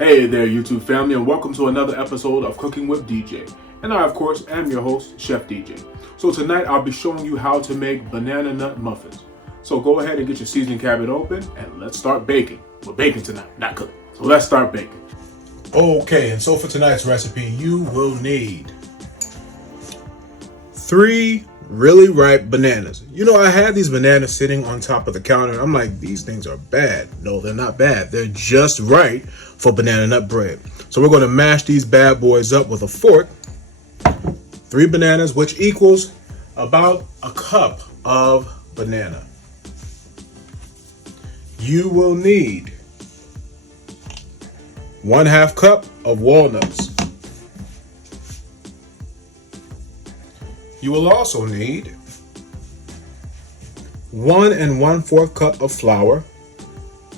Hey there, YouTube family, and welcome to another episode of Cooking with DJ. And I, of course, am your host, Chef DJ. So tonight I'll be showing you how to make banana nut muffins. So go ahead and get your seasoning cabinet open and let's start baking. We're baking tonight, not cooking. So let's start baking. Okay, and so for tonight's recipe, you will need 3 really ripe bananas. You know, I had these bananas sitting on top of the counter, and I'm like, these things are bad. No, they're not bad. They're just right for banana nut bread. So we're going to mash these bad boys up with a fork. 3 bananas, which equals about a cup of banana. You will need 1/2 cup of walnuts. You will also need 1 1/4 cup of flour,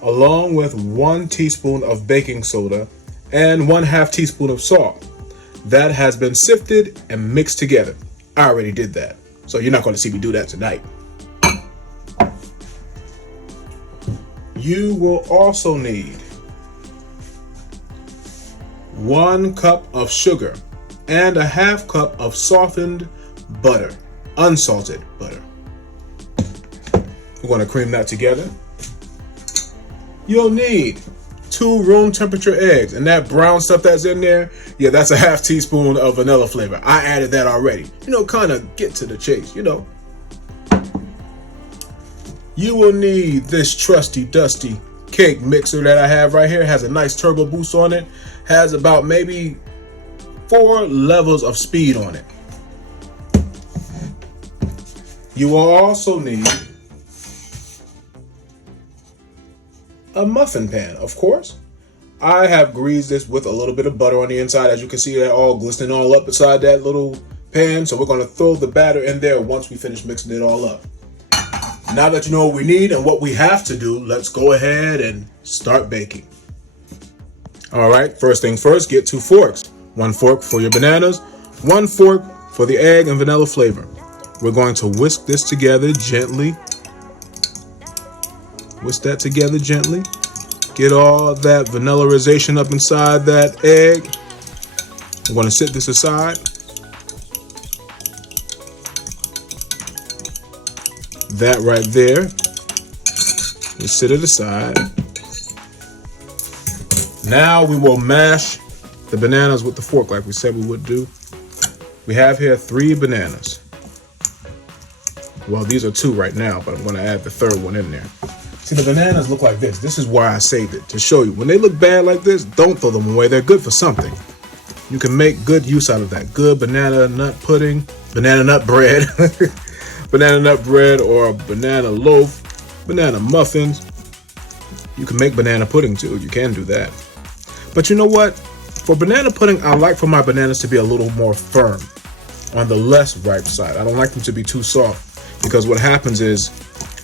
along with 1 teaspoon of baking soda and 1/2 teaspoon of salt that has been sifted and mixed together. I already did that, so you're not going to see me do that tonight. You will also need 1 cup of sugar and 1/2 cup of softened butter, unsalted butter. We're going to cream that together. You'll need 2 room temperature eggs, and that brown stuff that's in there, yeah, that's 1/2 teaspoon of vanilla flavor. I added that already. You know, kind of get to the chase, you know. You will need this trusty dusty cake mixer that I have right here. It has a nice turbo boost on it. Has about maybe 4 levels of speed on it. You will also need a muffin pan, of course. I have greased this with a little bit of butter on the inside. As you can see, that all glistening all up inside that little pan. So we're going to throw the batter in there once we finish mixing it all up. Now that you know what we need and what we have to do, let's go ahead and start baking. All right, first thing first, get 2 forks. 1 fork for your bananas, 1 fork for the egg and vanilla flavor. We're going to whisk this together gently. Whisk that together gently. Get all that vanillaization up inside that egg. I'm going to set this aside. That right there. We set it aside. Now we will mash the bananas with the fork like we said we would do. We have here 3 bananas. Well, these are 2 right now, but I'm going to add the 3rd one in there. See, the bananas look like this. This is why I saved it, to show you. When they look bad like this, don't throw them away. They're good for something. You can make good use out of that. Good banana nut pudding, banana nut bread, banana nut bread or banana loaf, banana muffins. You can make banana pudding too. You can do that. But you know what? For banana pudding, I like for my bananas to be a little more firm, on the less ripe side. I don't like them to be too soft. Because what happens is,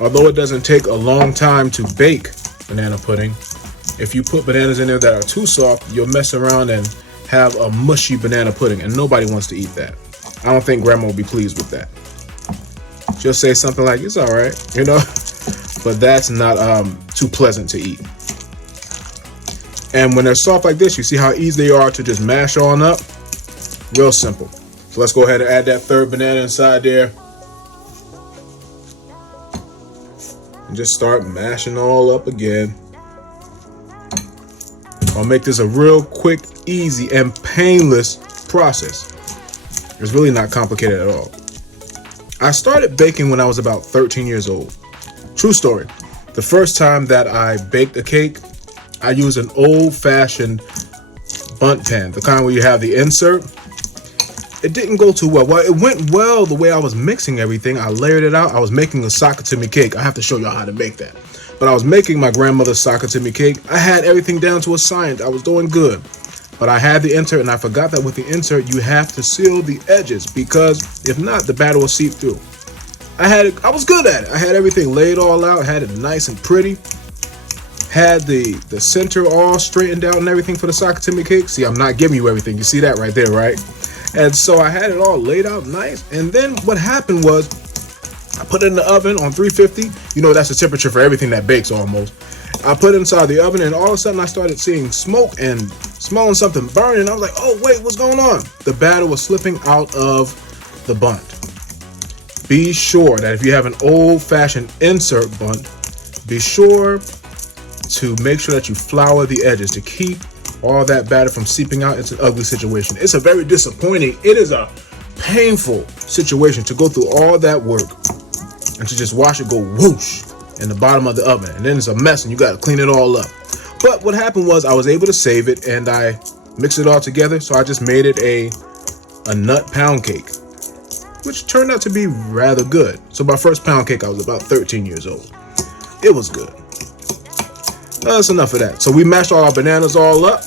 although it doesn't take a long time to bake banana pudding, if you put bananas in there that are too soft, you'll mess around and have a mushy banana pudding, and nobody wants to eat that. I don't think Grandma will be pleased with that. She'll say something like, it's all right, you know, but that's not too pleasant to eat. And when they're soft like this, you see how easy they are to just mash on up? Real simple. So let's go ahead and add that 3rd banana inside there. Just start mashing all up again. I'll make this a real quick, easy, and painless process. It's really not complicated at all. I started baking when I was about 13 years old. True story. The first time that I baked a cake, I used an old-fashioned bundt pan, the kind where you have the insert. It didn't go too well. Well, it went well the way I was mixing everything. I layered it out. I was making a sakatimi cake. I have to show y'all how to make that. But I was making my grandmother's sakatimi cake. I had everything down to a science. I was doing good. But I had the insert, and I forgot that with the insert, you have to seal the edges, because if not, the batter will seep through. I was good at it. I had everything laid all out, had it nice and pretty. Had the center all straightened out and everything for the sakatimi cake. See, I'm not giving you everything. You see that right there, right? And so I had it all laid out nice. And then what happened was I put it in the oven on 350. You know, that's the temperature for everything that bakes almost. I put it inside the oven, and all of a sudden I started seeing smoke and smelling something burning. I was like, oh wait, what's going on? The batter was slipping out of the bundt. Be sure that if you have an old-fashioned insert bundt, be sure to make sure that you flour the edges to keep all that batter from seeping out. It's an ugly situation. It's a very disappointing, it is a painful situation to go through all that work and to just watch it go whoosh in the bottom of the oven, and then it's a mess and you got to clean it all up. But what happened was I was able to save it, and I mixed it all together, so I just made it a nut pound cake, which turned out to be rather good. So my first pound cake, I was about 13 years old. It was good. That's enough of that. So we mashed all our bananas all up,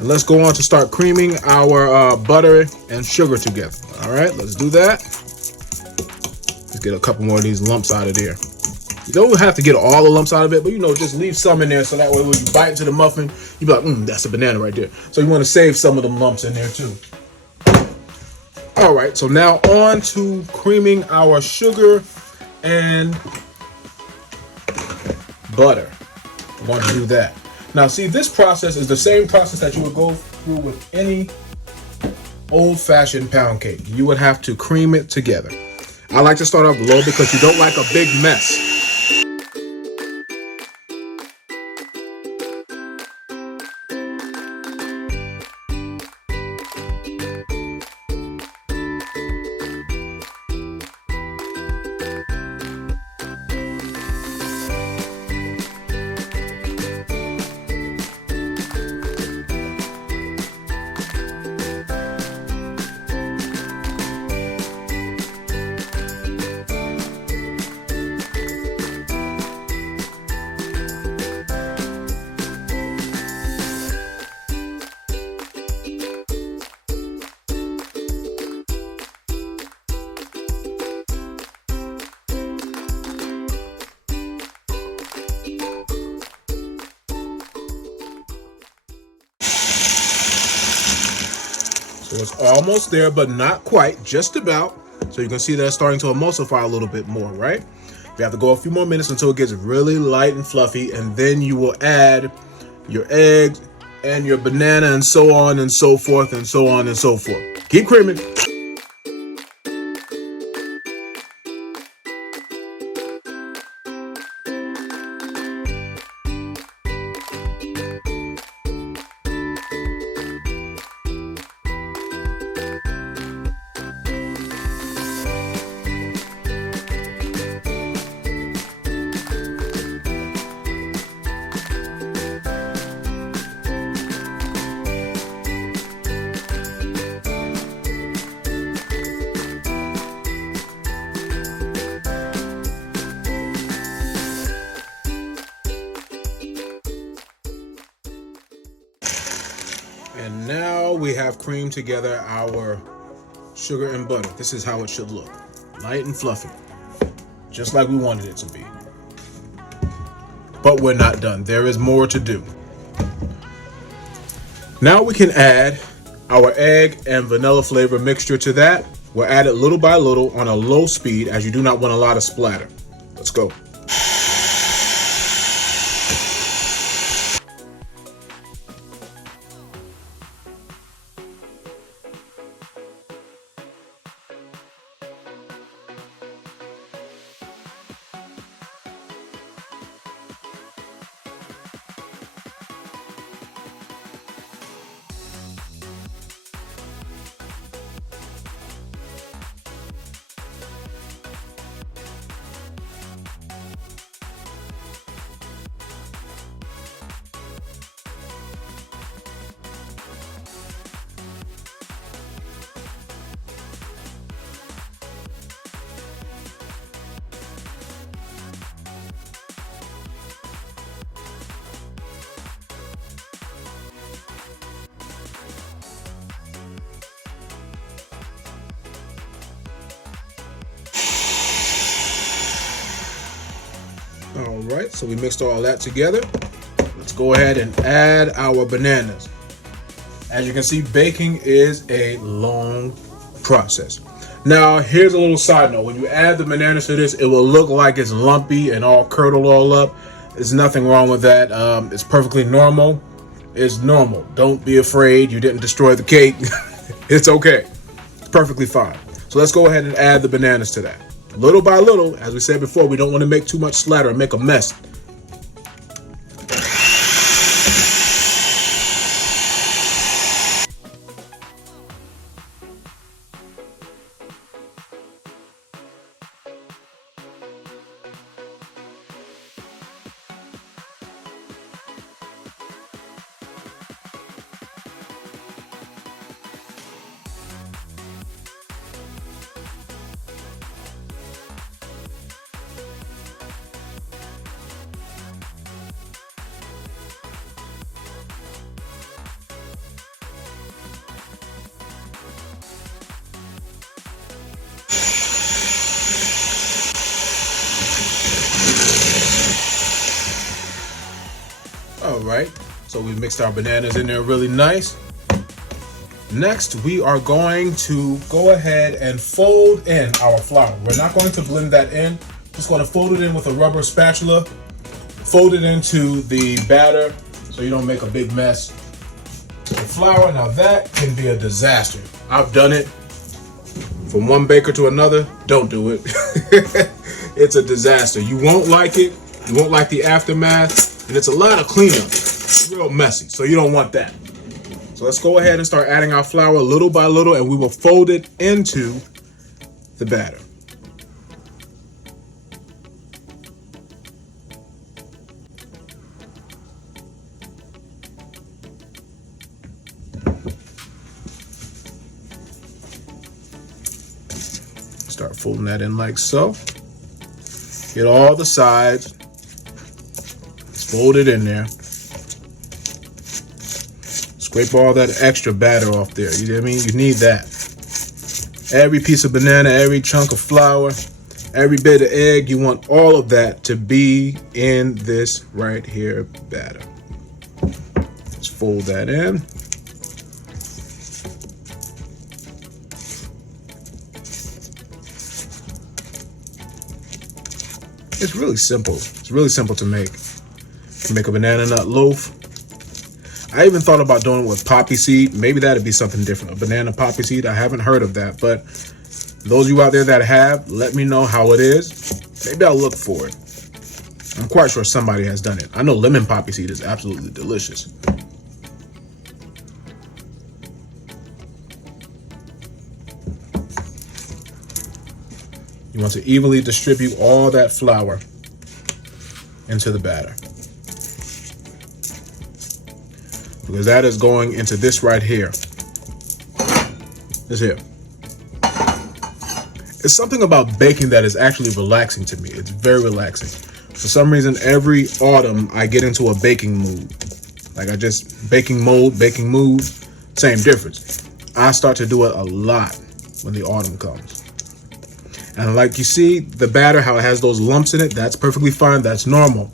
and let's go on to start creaming our butter and sugar together. All right, let's do that. Let's get a couple more of these lumps out of there. You don't have to get all the lumps out of it, but just leave some in there so that way when you bite into the muffin, you be like, that's a banana right there. So you want to save some of them lumps in there too. All right, so now on to creaming our sugar and butter. I want to do that. Now see, this process is the same process that you would go through with any old-fashioned pound cake. You would have to cream it together. I like to start off low because you don't like a big mess. So it's almost there, but not quite, just about. So you can see that it's starting to emulsify a little bit more, right? You have to go a few more minutes until it gets really light and fluffy, and then you will add your eggs and your banana and so on and so forth and so on and so forth. Keep creaming. And now we have creamed together our sugar and butter. This is how it should look. Light and fluffy. Just like we wanted it to be. But we're not done. There is more to do. Now we can add our egg and vanilla flavor mixture to that. We'll add it little by little on a low speed, as you do not want a lot of splatter. Let's go. All right, so we mixed all that together. Let's go ahead and add our bananas. As you can see, baking is a long process. Now, here's a little side note. When you add the bananas to this, it will look like it's lumpy and all curdled all up. There's nothing wrong with that. It's perfectly normal. It's normal. Don't be afraid. You didn't destroy the cake. It's okay. It's perfectly fine. So let's go ahead and add the bananas to that. Little by little, as we said before, we don't want to make too much slatter and make a mess. All right, so we mixed our bananas in there really nice. Next, we are going to go ahead and fold in our flour. We're not going to blend that in. Just going to fold it in with a rubber spatula. Fold it into the batter so you don't make a big mess. The flour, now that can be a disaster. I've done it from one baker to another. Don't do it. It's a disaster. You won't like it. You won't like the aftermath. And it's a lot of cleanup. It's real messy, so you don't want that. So let's go ahead and start adding our flour little by little, and we will fold it into the batter. Start folding that in like so. Get all the sides. Fold it in there. Scrape all that extra batter off there. You know what I mean? You need that. Every piece of banana, every chunk of flour, every bit of egg, you want all of that to be in this right here batter. Let's fold that in. It's really simple. It's really simple to make. Make a banana nut loaf. I even thought about doing it with poppy seed. Maybe that'd be something different. A banana poppy seed. I haven't heard of that, but those of you out there that have, let me know how it is. Maybe I'll look for it. I'm quite sure somebody has done it. I know lemon poppy seed is absolutely delicious. You want to evenly distribute all that flour into the batter, because that is going into this right here. This here. It's something about baking that is actually relaxing to me. It's very relaxing. For some reason, every autumn I get into a baking mood. Like baking mood, same difference. I start to do it a lot when the autumn comes. And like you see, the batter, how it has those lumps in it, that's perfectly fine. That's normal.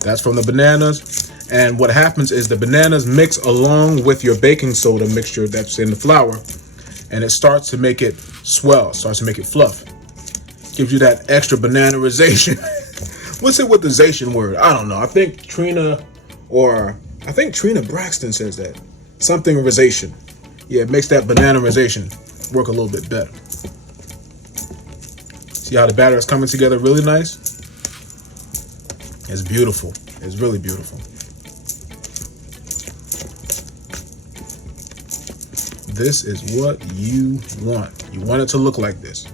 That's from the bananas. And what happens is the bananas mix along with your baking soda mixture that's in the flour, and it starts to make it swell, starts to make it fluff. Gives you that extra bananarization. What's it with the zation word? I don't know. I think Trina Braxton says that. Something rization. Yeah, it makes that bananarization work a little bit better. See how the batter is coming together really nice? It's beautiful. It's really beautiful. This is what you want. You want it to look like this.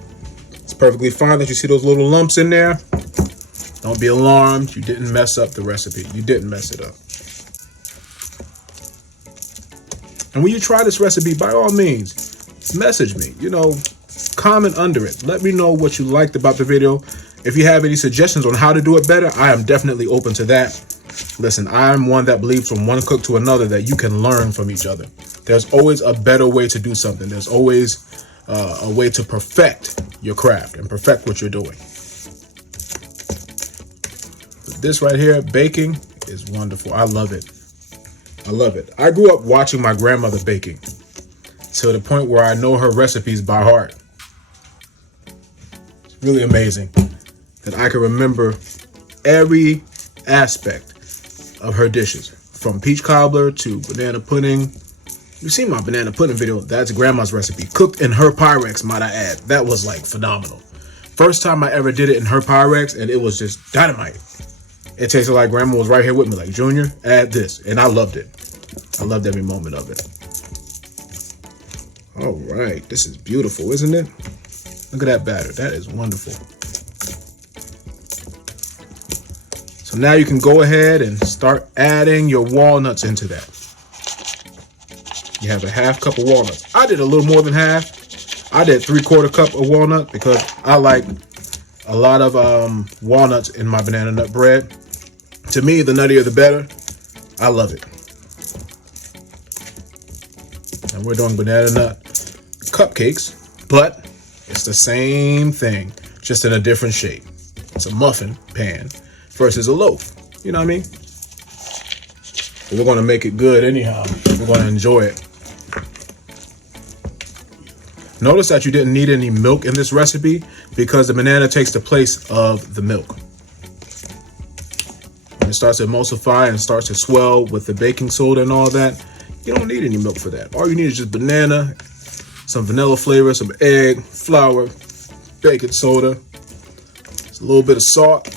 It's perfectly fine that you see those little lumps in there. Don't be alarmed. You didn't mess up the recipe. You didn't mess it up. And when you try this recipe, by all means, message me. Comment under it. Let me know what you liked about the video. If you have any suggestions on how to do it better, I am definitely open to that. Listen, I'm one that believes from one cook to another that you can learn from each other. There's always a better way to do something. There's always a way to perfect your craft and perfect what you're doing. But this right here, baking, is wonderful. I love it. I love it. I grew up watching my grandmother baking to the point where I know her recipes by heart. It's really amazing that I can remember every aspect of her dishes. From peach cobbler to banana pudding. You've seen my banana pudding video. That's grandma's recipe. Cooked in her Pyrex, might I add. That was like phenomenal. First time I ever did it in her Pyrex, and it was just dynamite. It tasted like grandma was right here with me, like, Junior, add this. And I loved it. I loved every moment of it. All right, this is beautiful, isn't it? Look at that batter. That is wonderful. So now you can go ahead and start adding your walnuts into that. You have a half cup of walnuts. I did a little more than half. I did 3/4 cup of walnut because I like a lot of walnuts in my banana nut bread. To me, the nuttier the better. I love it. And we're doing banana nut cupcakes, but it's the same thing, just in a different shape. It's a muffin pan versus a loaf. You know what I mean? But we're going to make it good anyhow. We're going to enjoy it. Notice that you didn't need any milk in this recipe because the banana takes the place of the milk. When it starts to emulsify and starts to swell with the baking soda and all that, you don't need any milk for that. All you need is just banana, some vanilla flavor, some egg, flour, baking soda, a little bit of salt,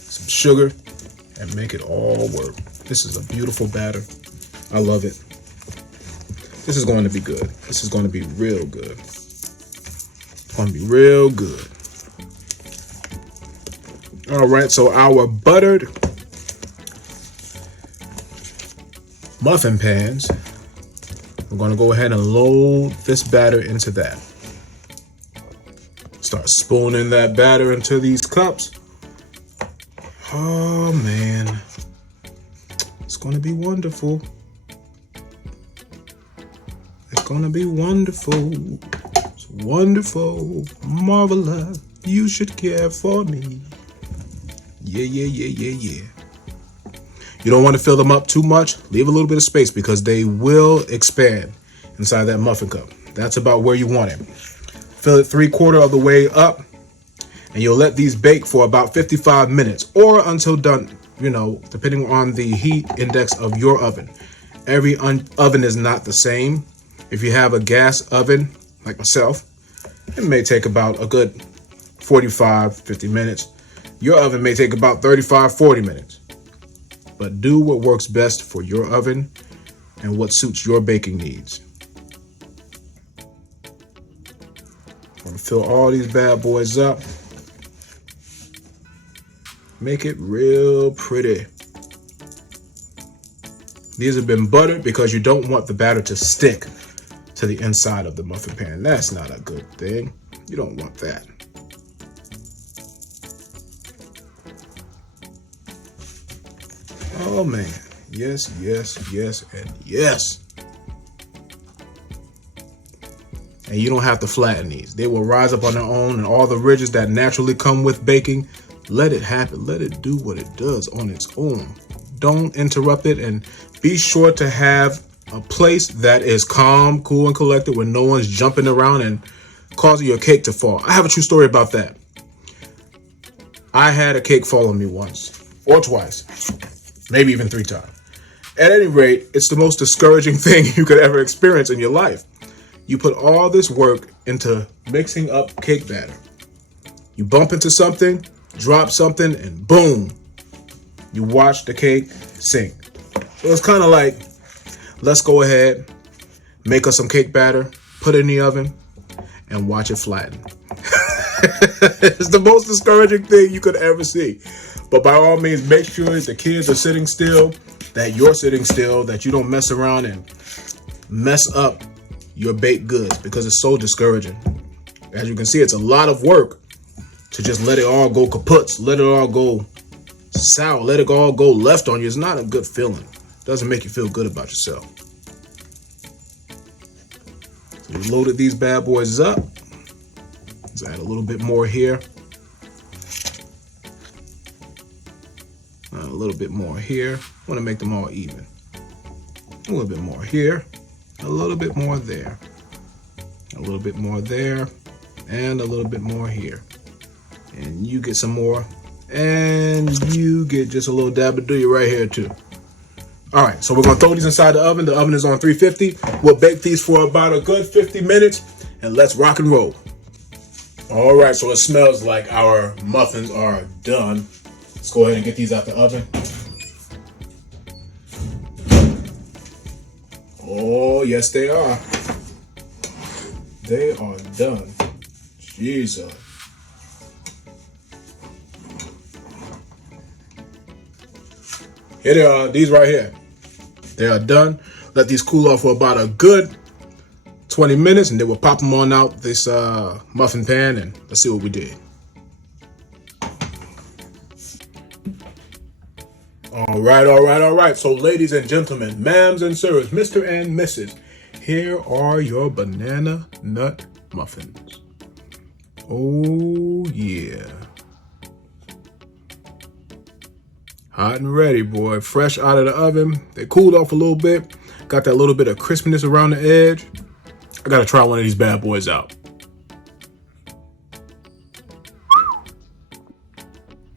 some sugar, and make it all work. This is a beautiful batter. I love it. This is going to be good. This is going to be real good. It's going to be real good. All right, so our buttered muffin pans, we're going to go ahead and load this batter into that. Start spooning that batter into these cups. Oh man, it's going to be wonderful. It's going to be wonderful. It's wonderful, marvelous. You should care for me. Yeah, yeah, yeah, yeah, yeah. You don't want to fill them up too much. Leave a little bit of space because they will expand inside that muffin cup. That's about where you want it. Fill it 3/4 of the way up, and you'll let these bake for about 55 minutes or until done, you know, depending on the heat index of your oven. Every oven is not the same. If you have a gas oven, like myself, it may take about a good 45, 50 minutes. Your oven may take about 35, 40 minutes. But do what works best for your oven and what suits your baking needs. I'm gonna fill all these bad boys up. Make it real pretty. These have been buttered because you don't want the batter to stick to the inside of the muffin pan. That's not a good thing. You don't want that. Oh man, yes, yes, yes, and yes. And you don't have to flatten these. They will rise up on their own, and all the ridges that naturally come with baking, let it happen. Let it do what it does on its own. Don't interrupt it, and be sure to have a place that is calm, cool, and collected where no one's jumping around and causing your cake to fall. I have a true story about that. I had a cake fall on me once or twice. Maybe even 3 times. At any rate, it's the most discouraging thing you could ever experience in your life. You put all this work into mixing up cake batter. You bump into something, drop something, and boom, you watch the cake sink. So it's kind of like, let's go ahead, make us some cake batter, put it in the oven, and watch it flatten. It's the most discouraging thing you could ever see. But by all means, make sure that the kids are sitting still, that you're sitting still, that you don't mess around and mess up your baked goods because it's so discouraging. As you can see, it's a lot of work to just let it all go kaputs, let it all go sour, let it all go left on you. It's not a good feeling. It doesn't make you feel good about yourself. So we loaded these bad boys up. Let's add a little bit more here. A little bit more here. I want to make them all even. A little bit more here. A little bit more there. A little bit more there. And a little bit more here. And you get some more And you get just a little dab of do right here too. All right, so we're gonna throw these inside the oven. The oven is on 350. We'll bake these for about a good 50 minutes, and let's rock and roll. All right, so it smells like our muffins are done. Let's go ahead and get these out the oven. Oh, yes, they are. They are done. Jesus. Here they are, these right here. They are done. Let these cool off for about a good 20 minutes, and then we'll pop them on out this muffin pan, and let's see what we did. All right. So ladies and gentlemen, ma'ams and sirs, Mr. and Mrs., here are your banana nut muffins. Oh yeah. Hot and ready, boy. Fresh out of the oven. They cooled off a little bit. Got that little bit of crispiness around the edge. I gotta try one of these bad boys out.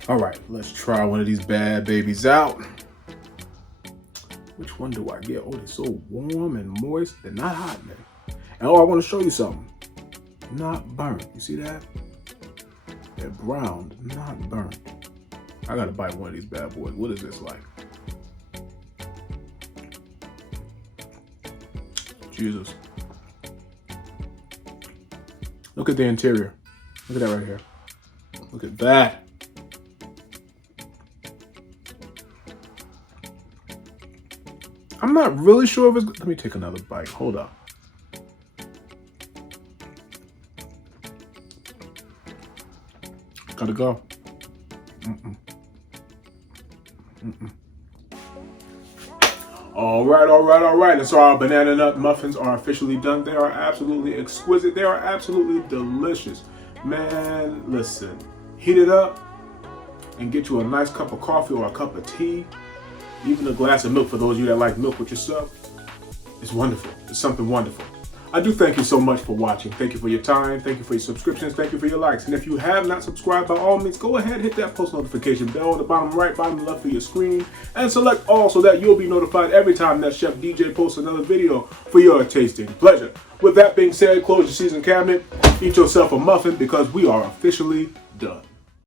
All right, let's try one of these bad babies out. Which one do I get? Oh, they're so warm and moist. They're not hot, man. And I want to show you something. Not burnt. You see that? They're browned, not burnt. I gotta bite one of these bad boys. What is this like? Jesus. Look at the interior. Look at that right here. Look at that. I'm not really sure if it's... Let me take another bite. Hold up. Gotta go. All right. And so our banana nut muffins are officially done. They are absolutely exquisite. They are absolutely delicious. Man, listen. Heat it up and get you a nice cup of coffee or a cup of tea. Even a glass of milk for those of you that like milk with your stuff. It's wonderful. It's something wonderful. I do thank you so much for watching. Thank you for your time. Thank you for your subscriptions. Thank you for your likes. And if you have not subscribed, by all means, go ahead and hit that post notification bell on the bottom right, bottom left of your screen, and select all so that you'll be notified every time that Chef DJ posts another video for your tasting pleasure. With that being said, close your seasoned cabinet, eat yourself a muffin because we are officially done.